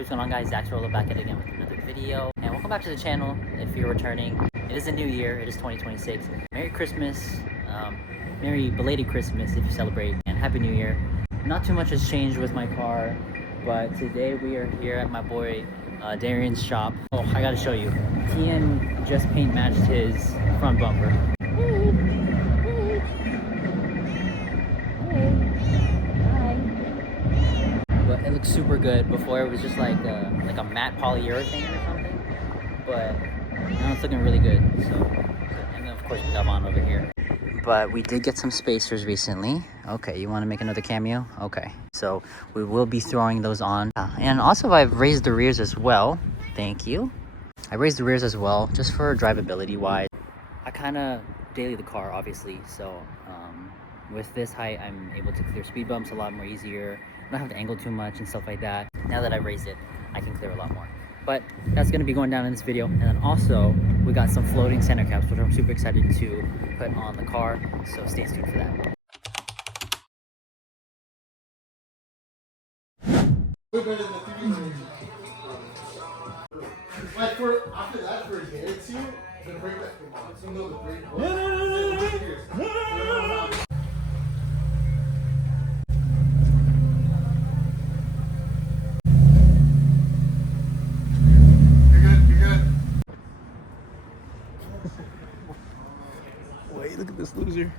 Hey, what's going on, guys? Zach's Rolla back at it again with another video, and welcome back to the channel. If you're returning, it is a new year. It is 2026. Merry Christmas, Merry belated Christmas if you celebrate, and Happy New Year. Not too much has changed with my car, but today we are here at my boy Darian's shop. Oh, I gotta show you. Tian just paint matched his front bumper. But it looks super good. Before it was just like a matte polyurethane or something, but now it's looking really good. So, and then of course we got Vaughn over here. But we did get some spacers recently. Okay, you want to make another cameo? Okay, so we will be throwing those on. And also I've raised the rears as well. Thank you. I raised the rears as well, just for drivability wise. I kind of daily the car, obviously, so with this height I'm able to clear speed bumps a lot more easier. I don't have to angle too much and stuff like that. Now that I've raised it, I can clear a lot more. But that's going to be going down in this video. And then also we got some floating center caps, which I'm super excited to put on the car, so stay tuned for that. Like for after that, for a day or two, the brake that came on. So you know the brake. No. You're good. Wait, look at this loser.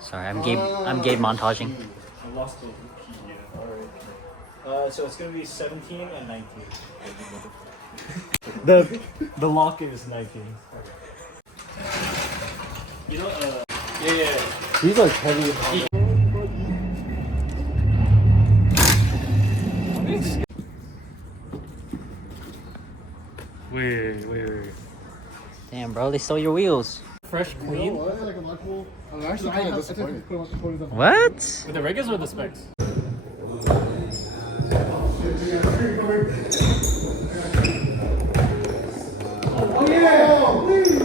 Sorry, I'm Gabe montaging. I lost the key, yeah. Alright. So it's gonna be 17 and 19. The lock is 19. You know, yeah. He's like heavy. Wait. Damn, bro, they stole your wheels. Fresh, clean. Like electrical. I'm actually kind of disappointed. What? With the regulars or the specs? Oh yeah! Please!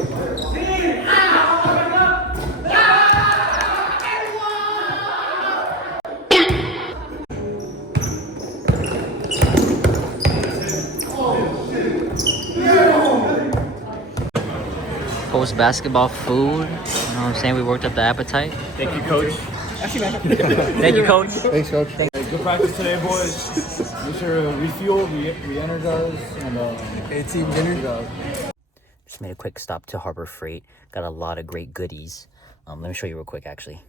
Post basketball food. You know what I'm saying? We worked up the appetite. Thank you, coach. Thank you, coach. Thanks, coach. Good practice today, boys. Make sure to refuel, re-energize, and Team dinner. Just made a quick stop to Harbor Freight. Got a lot of great goodies. Let me show you real quick, actually.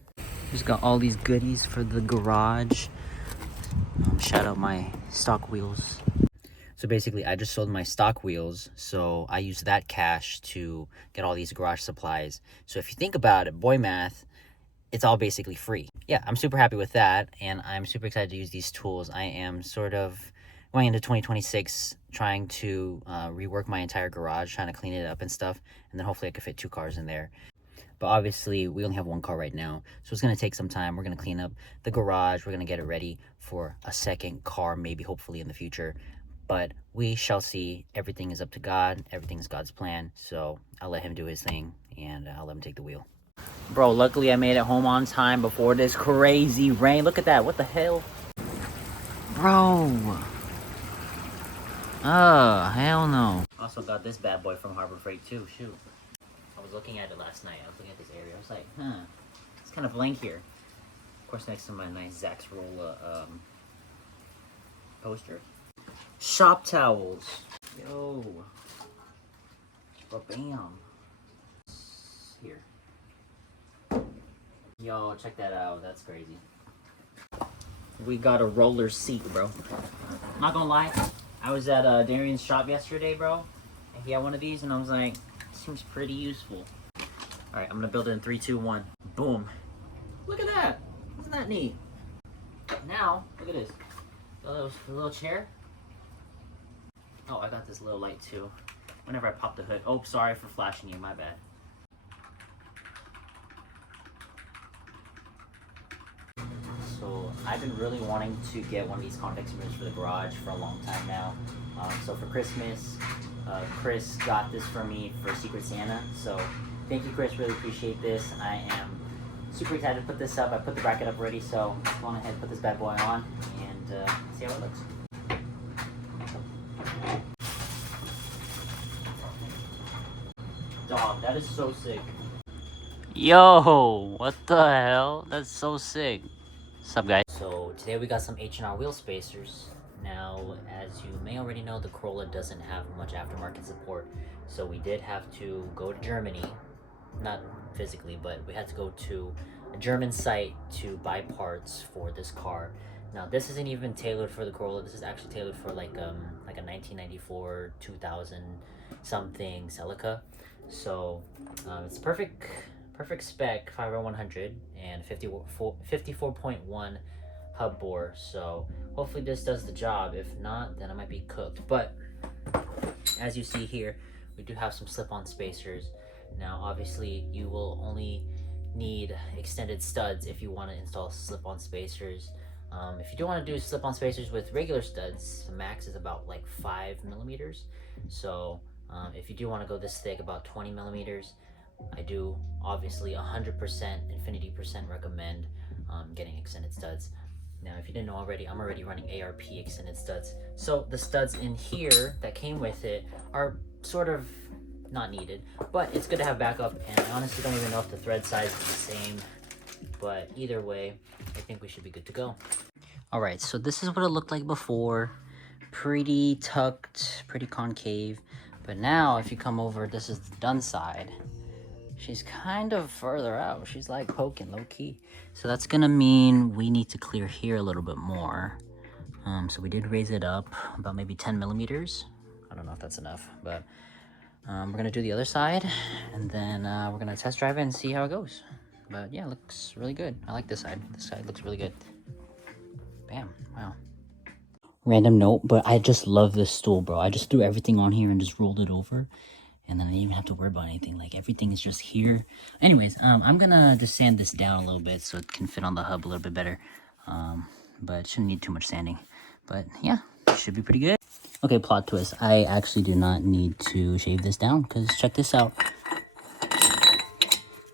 Just got all these goodies for the garage. Shout out my stock wheels. So basically, I just sold my stock wheels, so I used that cash to get all these garage supplies. So if you think about it, boy math, it's all basically free. Yeah, I'm super happy with that, and I'm super excited to use these tools. I am sort of going into 2026 trying to rework my entire garage, trying to clean it up and stuff, and then hopefully I can fit 2 cars in there. But obviously, we only have 1 car right now, so it's going to take some time. We're going to clean up the garage. We're going to get it ready for a second car, maybe hopefully in the future. But we shall see. Everything is up to God. Everything's God's plan. So I'll let him do his thing, and I'll let him take the wheel. Bro, luckily I made it home on time before this crazy rain. Look at that. What the hell? Bro. Oh, hell no. Also got this bad boy from Harbor Freight too. Shoot. I was looking at it last night. I was looking at this area. I was like, it's kind of blank here. Of course, next to my nice Zach's Rolla poster. Shop towels. Yo. Bam. Here. Yo, check that out. That's crazy. We got a roller seat, bro. Not gonna lie, I was at Darian's shop yesterday, bro. And he had one of these, and I was like, seems pretty useful. Alright, I'm gonna build it in 3, 2, 1. Boom. Look at that. Isn't that neat? Now, look at this. A little chair. Oh, I got this little light too. Whenever I pop the hood. Oh, sorry for flashing you. My bad. So I've been really wanting to get one of these convex mirrors for the garage for a long time now. So for Christmas, Chris got this for me for Secret Santa. So thank you, Chris. Really appreciate this. I am super excited to put this up. I put the bracket up already, so let's go on ahead and put this bad boy on and and see how it looks. Dog, that is so sick. Yo, what the hell? That's so sick. What's up, guys? So today we got some H&R wheel spacers. Now, as you may already know, the Corolla doesn't have much aftermarket support, so we did have to go to Germany, not physically, but we had to go to a German site to buy parts for this car. Now, this isn't even tailored for the Corolla. This is actually tailored for like a 1994, 2000 something Celica. So it's perfect spec 5R100 and 54.1 hub bore. So hopefully this does the job. If not, then I might be cooked. But as you see here, we do have some slip-on spacers. Now obviously you will only need extended studs if you want to install slip-on spacers. If you do want to do slip-on spacers with regular studs, the max is about like 5 millimeters. So if you do want to go this thick, about 20 millimeters, I do obviously 100% infinity percent recommend getting extended studs. Now, if you didn't know already, I'm already running ARP extended studs. So the studs in here that came with it are sort of not needed, but it's good to have backup. And I honestly don't even know if the thread size is the same, but either way, I think we should be good to go. All right, so this is what it looked like before. Pretty tucked, pretty concave. But now if you come over, this is the done side. She's kind of further out. She's like poking low key. So that's gonna mean we need to clear here a little bit more. So we did raise it up about maybe 10 millimeters. I don't know if that's enough, but we're gonna do the other side, and then we're gonna test drive it and see how it goes. But yeah, it looks really good. I like this side. This side looks really good. Bam, wow. Random note, but I just love this stool, bro. I just threw everything on here and just rolled it over. And then I didn't even have to worry about anything. Like, everything is just here. Anyways, I'm gonna just sand this down a little bit so it can fit on the hub a little bit better. But it shouldn't need too much sanding. But yeah, should be pretty good. Okay, plot twist. I actually do not need to shave this down, because check this out.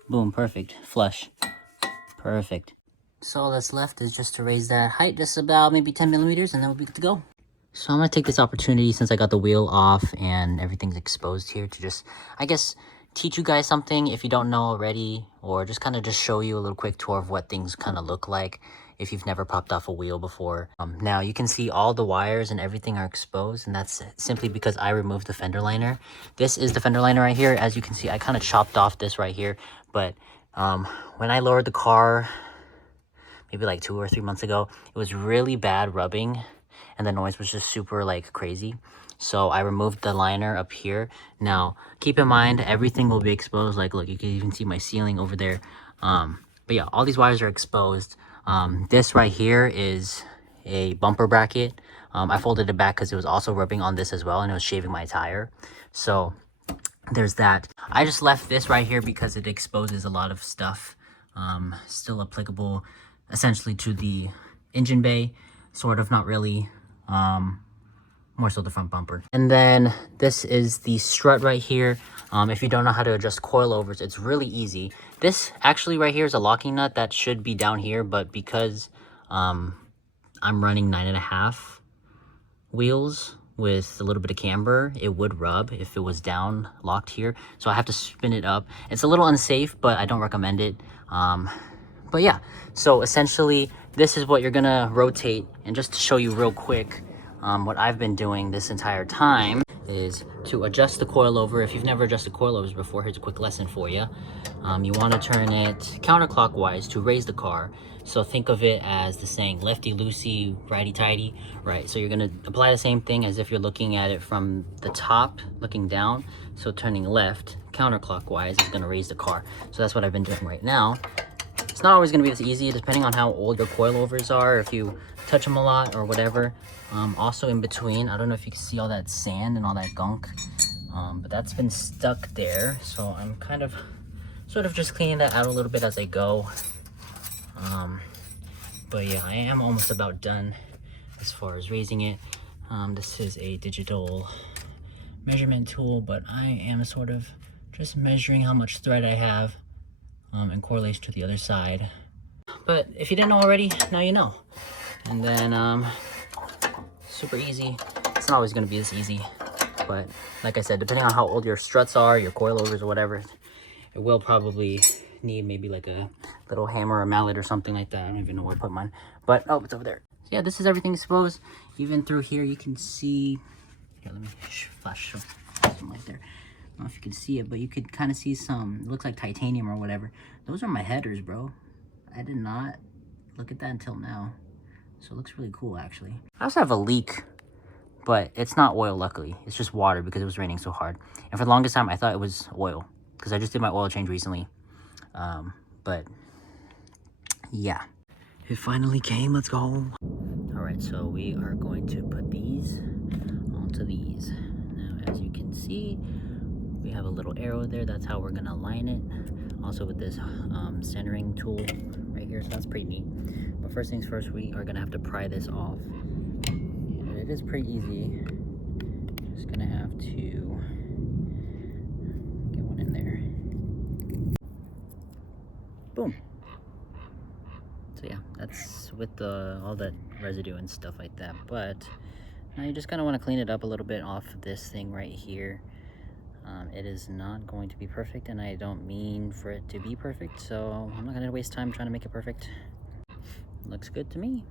Boom, perfect. Flush. Perfect. So all that's left is just to raise that height just about maybe 10 millimeters, and then we'll be good to go. So I'm going to take this opportunity, since I got the wheel off and everything's exposed here, to just, I guess, teach you guys something if you don't know already, or just kind of just show you a little quick tour of what things kind of look like if you've never popped off a wheel before. Now you can see all the wires and everything are exposed, and that's simply because I removed the fender liner. This is the fender liner right here. As you can see, I kind of chopped off this right here, but when I lowered the car maybe like 2 or 3 months ago, it was really bad rubbing, and the noise was just super like crazy. So I removed the liner up here. Now keep in mind, everything will be exposed. Like, look, you can even see my ceiling over there. But yeah, all these wires are exposed. This right here is a bumper bracket. I folded it back because it was also rubbing on this as well, and it was shaving my tire. So there's that. I just left this right here because it exposes a lot of stuff. Still applicable essentially to the engine bay, sort of, not really. More so the front bumper. And then this is the strut right here. If you don't know how to adjust coilovers, it's really easy. This actually right here is a locking nut that should be down here, but because I'm running 9.5 wheels with a little bit of camber, it would rub if it was down locked here. So I have to spin it up. It's a little unsafe, but I don't recommend it. But yeah, so essentially this is what you're gonna rotate. And just to show you real quick, what I've been doing this entire time is to adjust the coilover. If you've never adjusted coilovers before, here's a quick lesson for you. You want to turn it counterclockwise to raise the car. So think of it as the saying, lefty loosey, righty tighty, right? So you're going to apply the same thing as if you're looking at it from the top, looking down. So turning left counterclockwise is going to raise the car. So that's what I've been doing right now. It's not always going to be this easy, depending on how old your coilovers are, if you touch them a lot or whatever. Also in between, I don't know if you can see all that sand and all that gunk, but that's been stuck there. So I'm kind of sort of just cleaning that out a little bit as I go. But yeah, I am almost about done as far as raising it. This is a digital measurement tool, but I am sort of just measuring how much thread I have in correlation to the other side. But if you didn't know already, now you know. And then super easy. It's not always gonna be this easy, but like I said, depending on how old your struts are, your coilovers or whatever, it will probably need maybe like a little hammer or mallet or something like that. I don't even know where I put mine, but oh, it's over there. So yeah, this is everything exposed. Even through here, you can see. Here, let me flash something right there. I don't know if you can see it, but you could kind of see some. It looks like titanium or whatever. Those are my headers, bro. I did not look at that until now, so it looks really cool actually. I also have a leak, but it's not oil, luckily. It's just water because it was raining so hard. And for the longest time, I thought it was oil because I just did my oil change recently. But yeah, it finally came. Let's go. All right, so we are going to put these onto these. Now, as you can see, we have a little arrow there. That's how we're gonna line it. Also with this centering tool right here, so that's pretty neat. But first things first, we are gonna have to pry this off. And it is pretty easy. Just gonna have to get one in there. Boom. So yeah, that's with all the residue and stuff like that. But now you just kind of want to clean it up a little bit off this thing right here. It is not going to be perfect, and I don't mean for it to be perfect, so I'm not going to waste time trying to make it perfect. Looks good to me.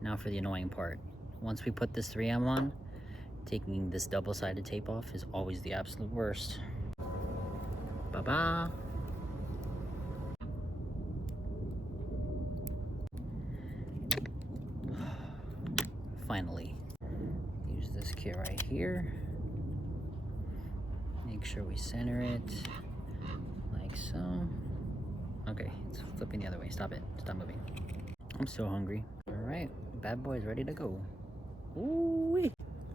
Now for the annoying part. Once we put this 3M on, taking this double-sided tape off is always the absolute worst. Bye-bye. Finally, use this kit right here. Make sure we center it like so. Okay, it's flipping the other way. Stop it. Stop moving. I'm so hungry. All right, bad boy's ready to go. Ooh-wee.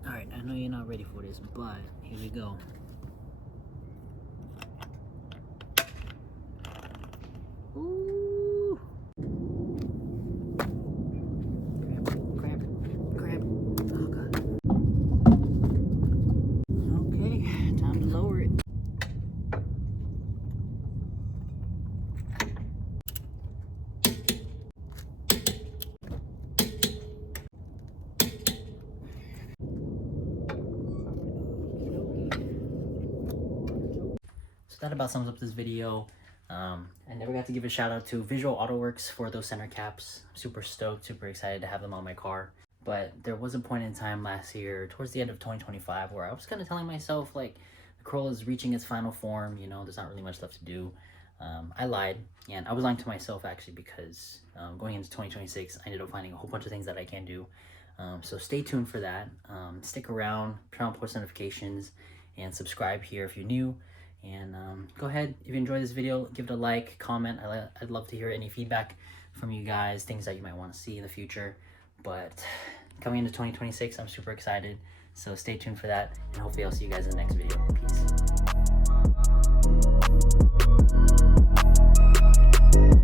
All right, I know you're not ready for this, but here we go. Ooh. Grab. Oh God. Okay, time to lower it. So that about sums up this video. I never got to give a shout out to Visual AutoWorks for those center caps. I'm super stoked, super excited to have them on my car. But there was a point in time last year, towards the end of 2025, where I was kind of telling myself, like, the Corolla is reaching its final form, you know, there's not really much left to do. I lied, and I was lying to myself, actually, because going into 2026, I ended up finding a whole bunch of things that I can do. So stay tuned for that. Stick around, turn on post notifications, and subscribe here if you're new. And go ahead, if you enjoyed this video, give it a like, comment. I'd love to hear any feedback from you guys, things that you might want to see in the future. But coming into 2026, I'm super excited. So stay tuned for that, and hopefully I'll see you guys in the next video. Peace.